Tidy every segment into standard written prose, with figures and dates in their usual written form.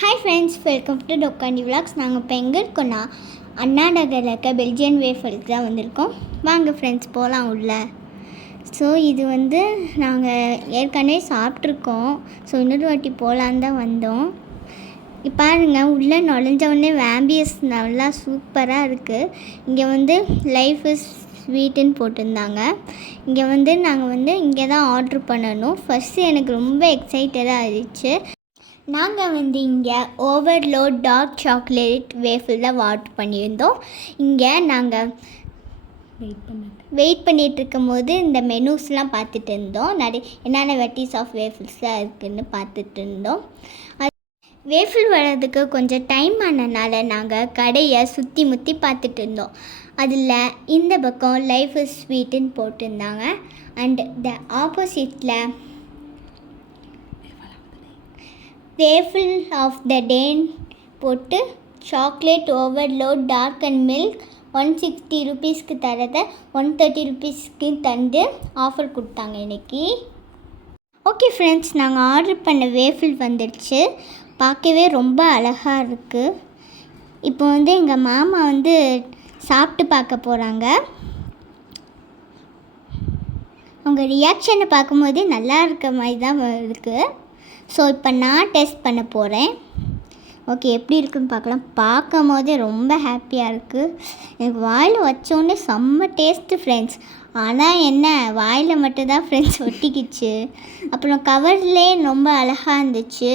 Hi friends, welcome to டொக்காண்டி vlogs. நாங்கள் இப்போ எங்கே இருக்கோன்னா அண்ணா நகரில் இருக்க பெல்ஜியன் வேஃபலுக்கு தான் வந்திருக்கோம். வாங்க ஃப்ரெண்ட்ஸ் போகலாம் உள்ள. ஸோ இது நாங்கள் ஏற்கனவே சாப்பிட்ருக்கோம். ஸோ இன்னொரு வாட்டி போகலான்னு தான் வந்தோம். இப்போ பாருங்கள், உள்ளே நுழைஞ்சவுடனே ஆம்பியன்ஸ் நல்லா சூப்பராக இருக்குது. இங்கே லைஃப் இஸ் ஸ்வீட்டுன்னு போட்டிருந்தாங்க. இங்கே நாங்கள் இங்கே தான் ஆர்ட்ரு பண்ணணும். ஃபஸ்ட்டு எனக்கு ரொம்ப எக்ஸைட்டடாக இருந்துச்சு. நாங்கள் இங்கே ஓவர்லோட் டார்க் சாக்லேட் வேஃபில் தான் ஆர்டர் பண்ணியிருந்தோம். இங்கே நாங்கள் வெயிட் பண்ணிகிட்டு இருக்கும்போது இந்த மெனூஸ்லாம் பார்த்துட்டு இருந்தோம். என்னென்ன வெரைட்டிஸ் ஆஃப் வேஃபில்ஸ்லாம் இருக்குதுன்னு பார்த்துட்டு இருந்தோம். வேஃபில் வர்றதுக்கு கொஞ்சம் டைம் ஆனதுனால நாங்கள் கடையை சுற்றி முற்றி பார்த்துட்டு இருந்தோம். அதில் இந்த பக்கம் லைஃப் இஸ் ஸ்வீட்டுன்னு போட்டிருந்தாங்க. அண்ட் த ஆப்போசிட்டில் வேஃபில் ஆஃப் த டேன்னு போட்டு chocolate overload dark and milk 160 ருபீஸ்க்கு தரதை 130 ருபீஸ்க்கு தந்து ஆஃபர் கொடுத்தாங்க இன்றைக்கி. ஓகே ஃப்ரெண்ட்ஸ், நாங்கள் ஆர்டர் பண்ண வேஃபில் வந்துடுச்சு. பார்க்கவே ரொம்ப அழகாக இருக்குது. இப்போ எங்கள் மாமா சாப்பிட்டு பார்க்க போகிறாங்க. அவங்க ரியாக்ஷனை பார்க்கும்போதே நல்லா இருக்க மாதிரி தான் இருக்குது. ஸோ இப்போ நான் டேஸ்ட் பண்ண போகிறேன். ஓகே, எப்படி இருக்குதுன்னு பார்க்கலாம். பார்க்கும் போதே ரொம்ப ஹாப்பியாக இருக்குது. எனக்கு வாயில் வச்சோடனே செம்ம டேஸ்ட்டு ஃப்ரெண்ட்ஸ். ஆனால் என்ன, வாயில் மட்டும்தான் ஃப்ரெண்ட்ஸ் ஒட்டிக்கிச்சு. அப்புறம் கவர்லேயே ரொம்ப அழகாக இருந்துச்சு.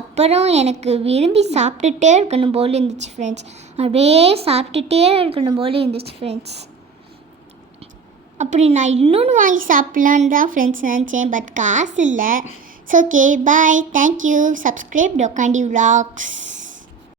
அப்புறம் எனக்கு விரும்பி சாப்பிட்டுட்டே இருக்கணும் போல் இருந்துச்சு ஃப்ரெண்ட்ஸ். அப்படியே சாப்பிட்டுட்டே இருக்கணும் போல் இருந்துச்சு ஃப்ரெண்ட்ஸ். அப்படி நான் இன்னொன்று வாங்கி சாப்பிட்லான்னு தான் ஃப்ரெண்ட்ஸ் நினச்சேன். பட் காசு இல்லை. So okay, bye. Thank you. Subscribe Dokandi Vlogs.